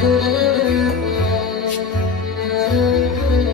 Thank mm -hmm. you.